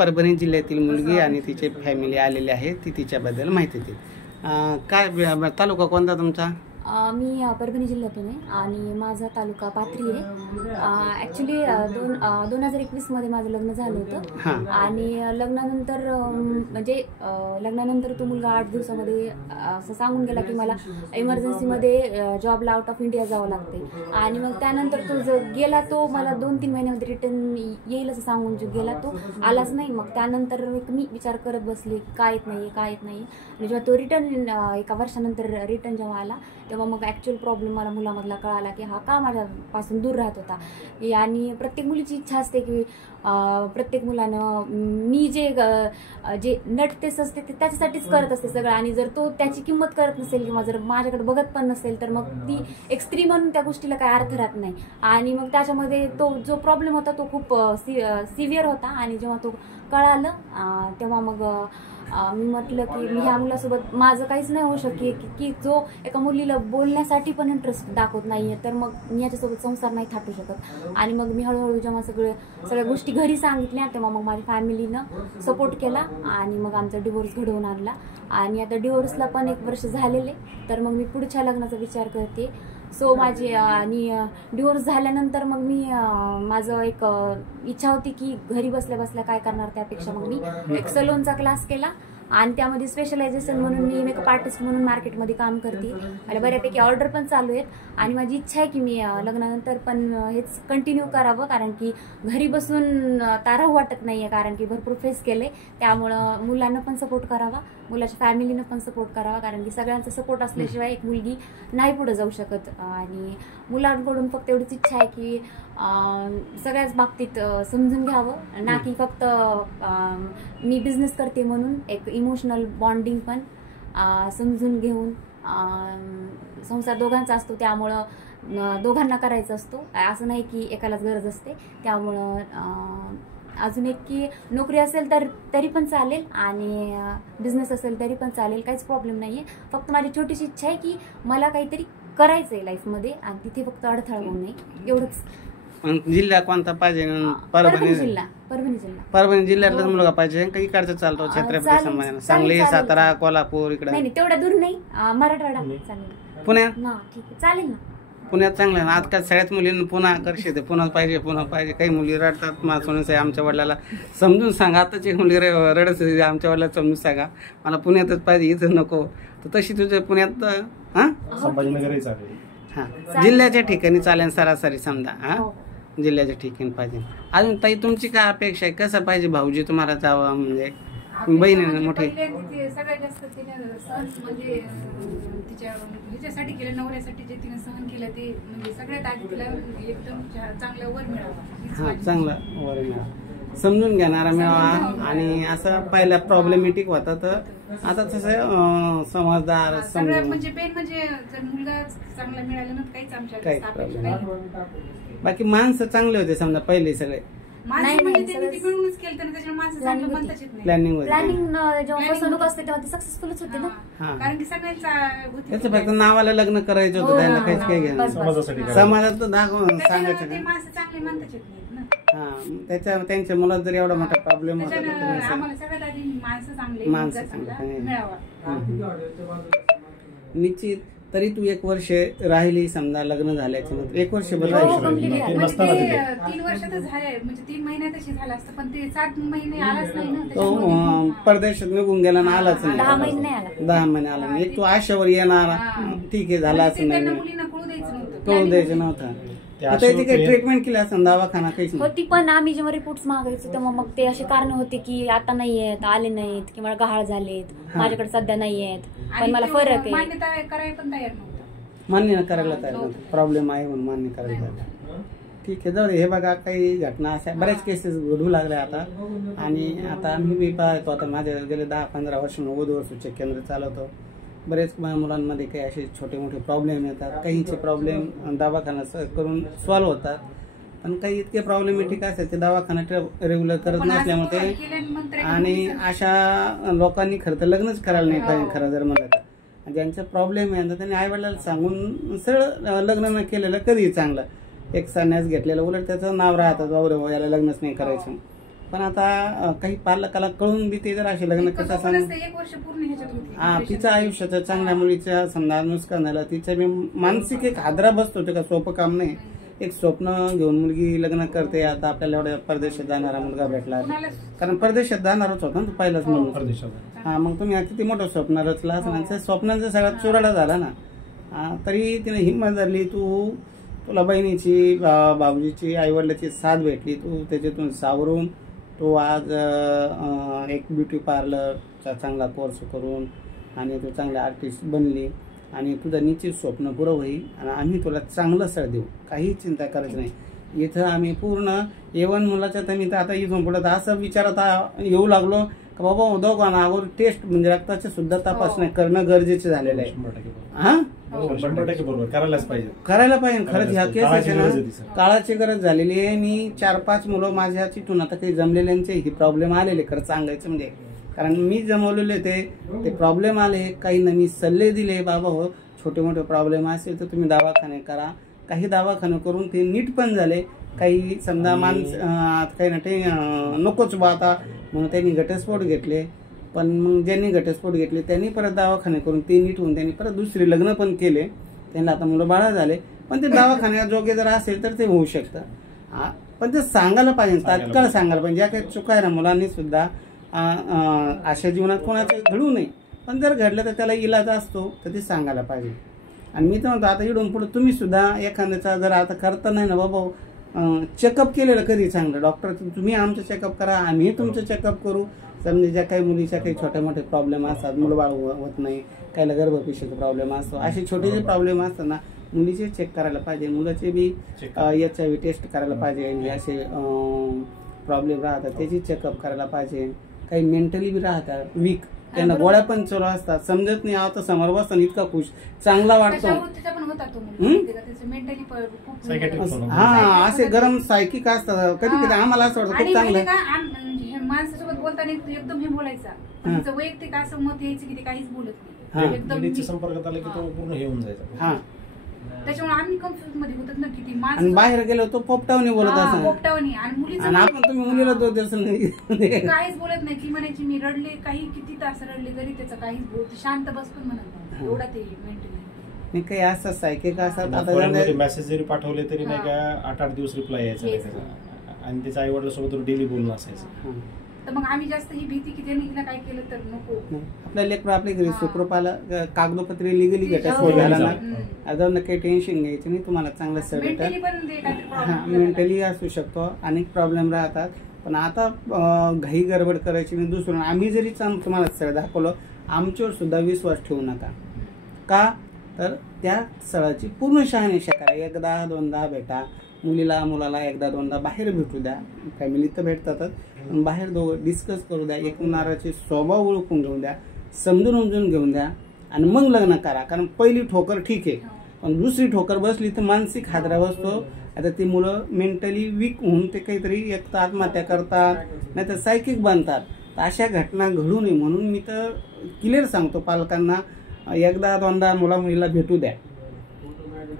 परभणी जिल्ह्यातील मुलगी आणि तिची फॅमिली आलेली आहे, ती तिच्याबद्दल माहिती देईल. काय तालुका कोणता तुमचा? मी परभणी जिल्ह्यातून आहे आणि माझा तालुका पाथरी आहे. ॲक्च्युली 2021 माझं लग्न झालं होतं आणि लग्नानंतर म्हणजे लग्नानंतर तो मुलगा 8 दिवसामध्ये असं सांगून गेला की मला इमर्जन्सीमध्ये जॉबला आउट ऑफ इंडिया जावं लागते आणि मग त्यानंतर तो जो गेला तो मला 2-3 महिन्यामध्ये रिटर्न येईल असं सांगून जो गेला तो आलाच नाही. मग त्यानंतर मी विचार करत बसले काय येत नाही आणि जेव्हा तो रिटर्न एका वर्षानंतर रिटर्न जेव्हा आला तेव्हा मग ॲक्च्युअल प्रॉब्लेम मला मुलामधला कळाला की हा का माझ्यापासून दूर राहत होता. आणि प्रत्येक मुलीची इच्छा असते की प्रत्येक मुलानं मी जे नटतेस असते ते त्याच्यासाठीच करत असते सगळं आणि जर तो त्याची किंमत करत नसेल किंवा जर माझ्याकडे बघत पण नसेल तर मग ती एक स्त्री म्हणून त्या गोष्टीला काय अर्थ राहत नाही. आणि मग त्याच्यामध्ये तो जो प्रॉब्लेम होता तो खूप सिव्हिअर होता आणि जेव्हा तो कळालं तेव्हा मग मी म्हटलं की मी ह्या मुलासोबत माझं काहीच नाही होऊ शके की जो एका मुलीला बोलण्यासाठी पण इंटरेस्ट दाखवत नाहीये तर मग मी याच्यासोबत संसार नाही थाटू शकत. आणि मग मी हळूहळू जेव्हा सगळ्या गोष्टी घरी सांगितल्या तेव्हा मग माझ्या फॅमिलीनं सपोर्ट केला आणि मग आमचा डिवोर्स घडवून आणला आणि आता डिवोर्सला पण 1 वर्ष झालेले. तर मग मी पुढच्या लग्नाचा विचार करते. सो माझी आणि डिवोर्स झाल्यानंतर मग मी माझं एक इच्छा होती की घरी बसल्या बसल्या काय करणार त्यापेक्षा मग मी एक सलोनचा क्लास केला आणि त्यामध्ये स्पेशलायझेशन म्हणून मी मेकअप आर्टिस्ट म्हणून मार्केटमध्ये काम करते. मला बऱ्यापैकी ऑर्डर पण चालू आहेत आणि माझी इच्छा आहे की मी लग्नानंतर पण हेच कंटिन्यू करावं कारण की घरी बसून ताराव वाटत नाही आहे कारण की भरपूर फेस केले. त्यामुळं मुलांना पण सपोर्ट करावा, मुलाच्या फॅमिलीनं पण सपोर्ट करावा कारण की सगळ्यांचा सपोर्ट असल्याशिवाय एक मुलगी नाही पुढे जाऊ शकत. आणि मुलांकडून फक्त एवढीच इच्छा आहे की सगळ्याच बाबतीत समजून घ्यावं ना की फक्त मी बिझनेस करते म्हणून एक इमोशनल बॉन्डिंग पण समजून घेऊन संसार दोघांचा असतो त्यामुळं दोघांना करायचा असतो असं नाही की एकालाच गरज असते. त्यामुळं अजून एक की नोकरी असेल तरी पण चालेल आणि बिझनेस असेल तरी पण चालेल, काहीच प्रॉब्लेम नाही आहे. फक्त माझी छोटीशी इच्छा आहे की मला काहीतरी करायचं आहे लाईफमध्ये आणि तिथे फक्त अडथळा होऊ नये एवढंच. जिल्हा कोणता पाहिजे? परभणी जिल्ह्यातलाच मुलगा पाहिजे काही इकडचं चालतो छत्रपती संभाजी, सांगली, सातारा, कोल्हापूर इकडे नाही तेवढा दूर नाही, मराठवाडा चालेल. पुण्यात ठीक आहे चालेल ना. पुण्यात चांगलं आहे ना. आजकाल सगळ्याच मुलींना पुन्हा आकर्षित आहे, पुन्हा पाहिजे. काही मुली रडतात, मला सोनच आहे आमच्या वडिलाला समजून सांगा. आताची एक मुलगी रडत आमच्या वडिलाला समजून सांगा मला पुण्यातच पाहिजे, इथं नको. तर तशी तुझ्या पुण्यात संभाजीनगरही चालेल. हां जिल्ह्याच्या ठिकाणी चालेल सरासरी समजा. जिल्ह्याच्या ठिकाणी पाहिजे. अजून ताई तुमची काय अपेक्षा आहे? कसं पाहिजे भाऊजी तुम्हाला जावं म्हणजे बहिणीने मोठी? सगळ्यात जास्त तिने सहन म्हणजे तिच्या ह्याच्यासाठी केलं, नवऱ्यासाठी जे तिने सहन केलं ते म्हणजे सगळ्यात आधी तिला एकदम चांगला वर मिळावा. हां चांगला वर मिळावा, समजून घेणारा मिळावा. आणि असं पहिला प्रॉब्लेमॅटिक होता तर आता तसं समजदार म्हणजे पेन म्हणजे जर मुलगा चांगला मिळाला ना काहीच आमच्या बाकी माणसं चांगले होते समजा पहिले सगळे प्लॅनिंग जेव्हा फसवणूक असते तेव्हा ती सक्सेसफुलच होते ना. कारण की सगळ्यांचा फक्त नावाला लग्न करायचं होतं त्यांना काहीच काही घ्यायचं समाजात दाखवून सांगायचं का माणसं चांगले म्हणताच येत नाहीत ना. त्यांच्या मुलात जर एवढा मोठा प्रॉब्लेम होता आम्हाला सगळ्यात आधी माणसं चांगले मिळावा निश्चित. तरी तू 1 वर्ष राहिली समजा लग्न झाल्याच्या नंतर 1 वर्ष 3 वर्षातच झाले म्हणजे 3 महिन्यातच झालं असतं पण ते 7 महिने आलाच नाही ना. तो परदेशात निघून गेला ना आलाच नाही. 10 महिने आला. 10 महिने आला नाही. एक तू आशावर येणार ठीक आहे झाला असं नाही, मुलींना कळू द्यायचं नव्हतं. त्याची काही ट्रीटमेंट केली असं दवाखाना काहीच होती पण आम्ही जेव्हा रिपोर्ट्स मागायचो तेव्हा मग ते असे कारण होते की आता नाहीयेत, आले नाहीत किंवा गहाळ झालेत, माझ्याकडे सध्या नाहीयेत पण मला फरक आहे मान्य करायला पण तयार नव्हतं. मान्य करायला तयार नव्हतं, प्रॉब्लेम आहे म्हणून मान्य करायला. ठीक आहे जाऊ दे. हे बघा काही घटना अशा बऱ्याच केसेस घडू लागल्या आता. आणि आता मी पाहतो आता माझ्या गेले 10-15 वर्ष वधूवर सूचक केंद्र चालवतो. बरेच मुलांमध्ये काही असे छोटे मोठे प्रॉब्लेम येतात. काहींचे प्रॉब्लेम दवाखाना करून सॉल्व्ह होतात पण काही इतके प्रॉब्लेमॅटिक असतात ते दवाखाना रेग्युलर करत नसल्यामुळे. आणि अशा लोकांनी खरं तर लग्नच करायला नाही पाहिजे खरं जर म्हणलं तर. ज्यांचा प्रॉब्लेम आहे त्यांनी आईवडिलांना सांगून सरळ लग्न न केलेलं कधीही चांगलं. एक संन्यास घेतलेलं उलट त्याचं नाव राहतं याला लग्नच नाही करायचं. पण आता काही पालकाला कळून बी ते जर असे लग्न करत स्वप्न असताना असतं, 1 वर्ष पूर्ण ह्याच्यात होती. हा तिचं आयुष्याचं चांगल्या मुलीच्या समजा नुकसान झालं, तिच्या बी मानसिक एक हादरा बसतो, ते का सोपं काम नाही. एक स्वप्न घेऊन मुलगी लग्न करते. आता आपल्याला एवढ्या परदेशात जाणारा मुलगा भेटला, कारण परदेशात जाणारच होता ना तो पहिलाच म्हणून. परदेशात हा मग तुम्ही किती मोठं स्वप्न रचला असं त्या स्वप्नांचा सगळ्यात चुराडा झाला ना. तरी तिने हिंमत धरली, तुला बहिणीची बाबूजीची आईवडिलाची साथ भेटली, तू त्याच्यातून सावरून तो आज एक ब्युटी पार्लरचा चांगला कोर्स करून आणि तू चांगला आर्टिस्ट बनली आणि तुझं निश्चित स्वप्न पुरं होईल आणि आम्ही तुला चांगलं स्थळ देऊ, काही चिंता करायची नाही. इथं आम्ही पूर्ण येवन मुलाच्या तर मी तर आता इथून पुढे असं विचारात येऊ लागलो का बाबा दोघांना अगोदर टेस्ट म्हणजे रक्ताचे सुद्धा तपासणी करणं गरजेचं झालेलं आहे. 100% बरोबर करायलाच पाहिजे. करायला पाहिजे खरंच. ह्या केस आहे ना काळाची काळाची गरज झालेली आहे. मी 4-5 मुलं माझ्या चिठून आता काही जमलेल्यांचे ही प्रॉब्लेम आलेले खरं सांगायचं म्हणजे, कारण मी जमवलेले ते प्रॉब्लेम आले, काही मी सल्ले दिले, बाबा हो छोटे मोठे प्रॉब्लेम असेल तर तुम्ही दवाखाने करा. काही दवाखाने करून ते नीट पण झाले, काही समजा काही ना ते नकोच बा आता म्हणून त्यांनी घटस्फोट घेतले. पण मग ज्यांनी घटस्फोट घेतले त्यांनी परत दवाखाने करून ते नीट होऊन त्यांनी परत दुसरे लग्न पण केले, त्यांना आता मुलं बाळा झाले. पण ते दवाखान्याजोगे जर असेल तर ते होऊ शकतं. पण ते सांगायला पाहिजे, तात्काळ सांगायला पाहिजे. ज्या काही चुका आहे ना मुलांनी सुद्धा अशा जीवनात कोणाचं घडू नये, पण जर घडलं तर त्याला इलाज असतो तर ते सांगायला पाहिजे. आणि मी तर म्हणतो आता इडून पुढे तुम्ही सुद्धा एखाद्याचा जर आता करता नाही ना बाबा, चेकअप केलेलं कधी चांगलं. डॉक्टर तुम्ही आमचं चेकअप करा, आम्ही तुमचं चेकअप करू. समजा ज्या काही मुलीच्या काही छोटे मोठे प्रॉब्लेम असतात, मुलबाळ होत नाही, काहीला गर्भपिशवीचा प्रॉब्लेम असतो, असे छोटे जे प्रॉब्लेम असतात ना मुलीचे चेक करायला पाहिजे, मुलाचे बी HIV टेस्ट करायला पाहिजे. असे प्रॉब्लेम राहतात त्याची चेकअप करायला पाहिजे. काही मेंटली बी राहतात वीक, त्यांना गोळ्या पण चालू असतात, समजत नाही. आता समोर बसताना इतका खुश चांगला वाटतो. हा असे गरम सायकिक असतात कधी कधी. आम्हाला असं वाटतं खूप चांगलं माणसासोबत बोलताना एकदम हे बोलायचा, तिचं वैयक्तिक असं मत यायचं की ते काहीच बोलत नाही, एकदम संपर्कात आलं की तो पूर्ण हे होऊन जायचा. हा त्याच्यामुळे आम्ही कन्फ्युज मध्ये होतात ना किती आणि माणसं बाहेर गेलो तो पोपटावणी बोलत असं, पोपटावणी. आणि मुलीचं आणि आपण तुम्ही मुलीला तो दिवस काहीच बोलत नाही. ती म्हणायची मी रडले, काही किती तास रडले तरी त्याचं काहीच बोलत, शांत बस पण म्हणत एवढा ते मेंटली काही असतात सायकिक असतात. आता मेसेज जरी पाठवले तरी नाही का 8-8 दिवस रिप्लाय यायचा आणि त्याच्या आई वडिलांसोबत डेली बोलणं असायचं. तर मग आम्ही जास्त ही भीती की त्यांनी हिला काय केलं तर नको. आपल्या लेकरं आपल्या घरी सुखरूपाला कागदोपत्री लिगली घटस्फोट झाला ना, आता काही टेन्शन घ्यायचं नाही. तुम्हाला चांगलं सर मेंटली असू शकतो, अनेक प्रॉब्लेम राहतात. पण आता घाई गडबड करायची नाही. दुसरं आम्ही जरी तुम्हाला स्थळ दाखवलं, आमच्यावर सुद्धा विश्वास ठेवू नका. का तर त्या स्थळाची पूर्ण शहानिशा करा. 1-2दा भेटा मुलीला मुलाला, 1-2दा बाहेर भेटू द्या. फॅमिली तर भेटतातच, पण बाहेर दोघं डिस्कस करू द्या, एकमेकांचे स्वभाव ओळखून घेऊन द्या, समजून उमजून घेऊन द्या आणि मग लग्न करा. कारण पहिली ठोकर ठीक आहे, पण दुसरी ठोकर बसली तर मानसिक हादरा बसतो. आता ती मुलं मेंटली वीक होऊन ते काहीतरी एक तर आत्महत्या करतात, नाही तर सायकिक बनतात. अशा घटना घडू नये म्हणून मी तर क्लिअर सांगतो पालकांना, 1-2दा मुला मुलीला भेटू द्या.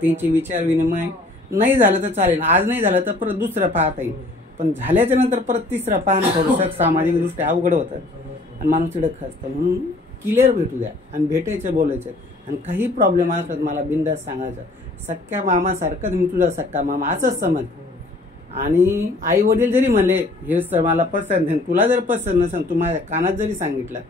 त्यांची विचार विनिमय नाही झालं तर चालेल, आज नाही झालं तर परत दुसरं पाहता येईल. पण झाल्याच्या नंतर परत तिसरं पाहणं थोडंसं सामाजिक दृष्ट्या अवघड होतं आणि माणूस तिकडे खचतं. म्हणून क्लिअर भेटू द्या आणि भेटायचं, बोलायचं. आणि काही प्रॉब्लेम असतात मला बिंदास सांगायचं. सख्या मामासारखं मी तुझा सख्खा मामा असंच समज. आणि आई वडील जरी म्हणले हे सर मला पसंत नाही, तुला जर पसंत नसेल, तू माझ्या कानात जरी सांगितलं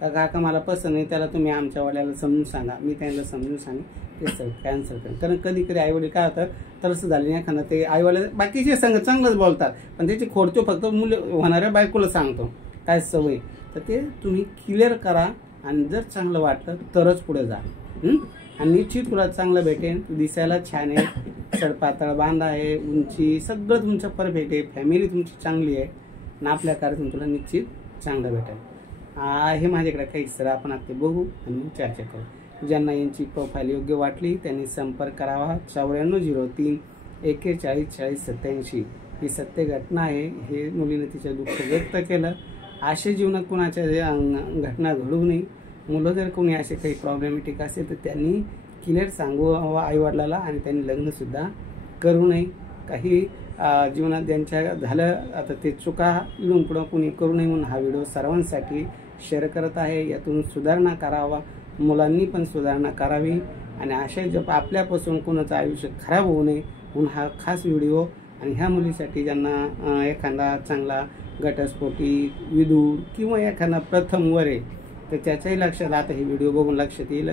का काका मला पसंत नाही, त्याला तुम्ही आमच्या वडिलाला समजून सांगा, मी त्यांना समजून सांगेन, ते सर कॅन्सल करेन. कारण कधी कधी आई वडील काय होतात तरच झाले नाही एखादं, ते आई वडील बाकीचे संग चांगलंच बोलतात, पण त्याची खोडतो फक्त मुलं होणाऱ्या बायकोला सांगतो काय सवय. तर ते तुम्ही क्लिअर करा आणि जर चांगलं वाटलं तरच पुढे जा. आणि निश्चित तुला चांगलं भेटेल. तू दिसायला छान आहे, सडपातळ बांधा आहे, उंची सगळं तुमचं परफेक्ट आहे, फॅमिली तुमची चांगली आहे आणि आपल्या कार्यातून तुला निश्चित चांगलं भेटेल. हे माझ्याकडे काही सर आपण आता बघू आणि चर्चा करू. ज्यांना यांची प्रोफाईल योग्य वाटली त्यांनी संपर्क करावा. 9403 41 40 87. ही सत्य घटना आहे. हे मुलीने तिचं दुःख व्यक्त केलं. अशा जीवनात कुणाच्या घटना घडू नये. मुलं जर कोणी असे काही प्रॉब्लेमॅटिक असेल तर त्यांनी क्लिअर सांगू आईवडिलाला आणि त्यांनी लग्नसुद्धा करू नये. काही जीवनात ज्यांच्या झालं आता ते चुका इडून पुढं कुणी करू नये म्हणून हा व्हिडिओ सर्वांसाठी शेअर करत आहे. यातून सुधारणा करावा, मुलांनी पण सुधारणा करावी आणि अशा जप आपल्यापासून कोणाचं आयुष्य खराब होऊ नये म्हणून हा खास व्हिडिओ. आणि ह्या मुलीसाठी ज्यांना एखादा चांगला घटस्फोटी विदूर किंवा एखादा प्रथम वर आहे तर त्याच्याही लक्षात आता हे व्हिडिओ बघून लक्षात येईल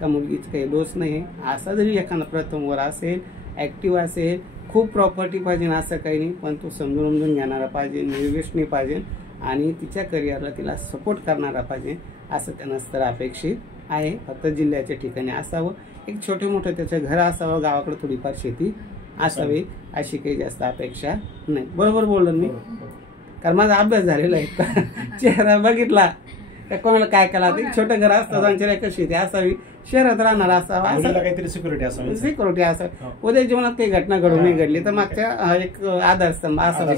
का मुलगीचं काही दोष नाही. असा जरी एखादा प्रथम वर असेल, ॲक्टिव्ह असेल, खूप प्रॉपर्टी पाहिजे असं काही नाही, पण तो समजून घेणारा पाहिजे, निर्व्यसनी पाहिजे आणि तिच्या करिअरला तिला सपोर्ट करणारा पाहिजे असं त्यांना स्तर अपेक्षित आहे. फक्त जिल्ह्याच्या ठिकाणी असावं, एक छोटे मोठं त्याचं घर असावं, गावाकडे थोडीफार शेती असावी, अशी काही जास्त अपेक्षा नाही. बरोबर बोललो मी, कारण माझा अभ्यास झालेला आहे. चेहरा बघितला का कोणाला काय केला, छोटं घर असतं, त्यांच्या एक शेती असावी, शहरात राहणार असावा, असं काहीतरी सिक्युरिटी असावी. सिक्युरिटी असावी. उद्या जीवनात काही घटना घडू नाही घडली तर मागच्या एक आधारस्तंभ असावा.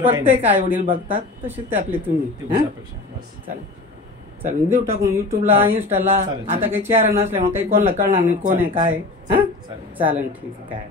प्रत्येक आई वडील बघतात तसे त्यातले तुम्ही. चालेल चालेल, देऊ टाकून युट्यूबला, इंस्टाला. आता काही चेहरा नसल्यामुळे काही कोणाला कळणार नाही कोण आहे काय. चालेल, ठीक आहे, काय